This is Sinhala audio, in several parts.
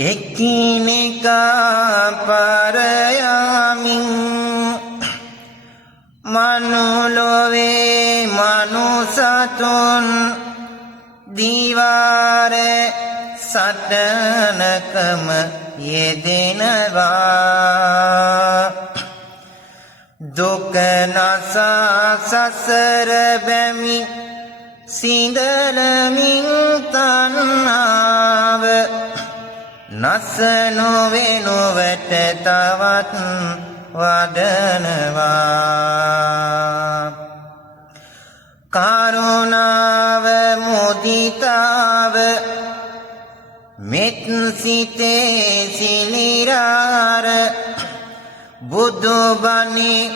එකිනෙකා පරයාමින් මනුලොවේ මනුසතුන් දීවාර සටනකම යෙදෙනවා දුක නසා සසර බැමි සිඳලමින් තණ්හාව නසනු වෙනුවට තවත් වඩනවා කරුණාව මුදිතාව මෙත් සිතේ සිලිරාර බුදු බණේ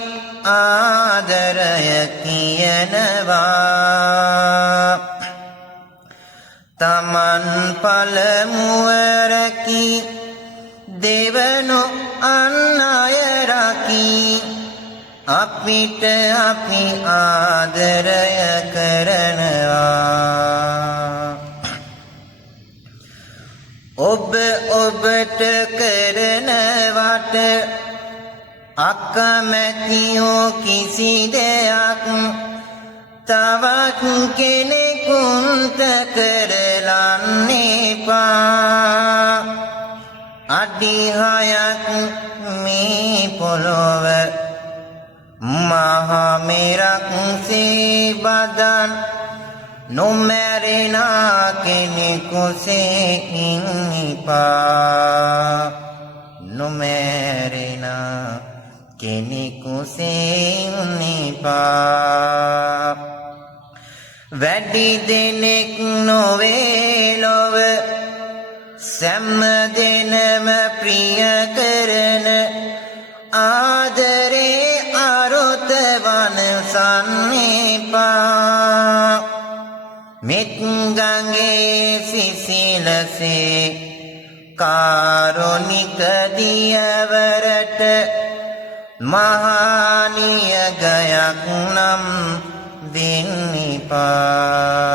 ආදරය කියනවා තමන් පළමුවරකි දෙවනු අන් අය රකී අපිට අපි ආදරය කරනවා ඔබ ඔබට කරනවට අකමැතියෝ කිසි දෙයක් තවත් කෙනෙකුට කරලන්න එපා අඩිහයක් මේ පොළොව මහා මෙරක්සේ බදන් නොමැරෙන කෙනෙකුසේ ඉන්නිපා නොමැරෙන කෙනෙකුසේ ඉන්නිපා වැඩි දෙනෙක් නොවේ ලොව සෑම දෙනම ප්‍රිය කරන ආදරේ අරුතවන සන්නේපා මෙත් ගඟේ සිසිලසේ කාරුණික දියවරට මහානිය ගයක් නම් දෙන්නිපා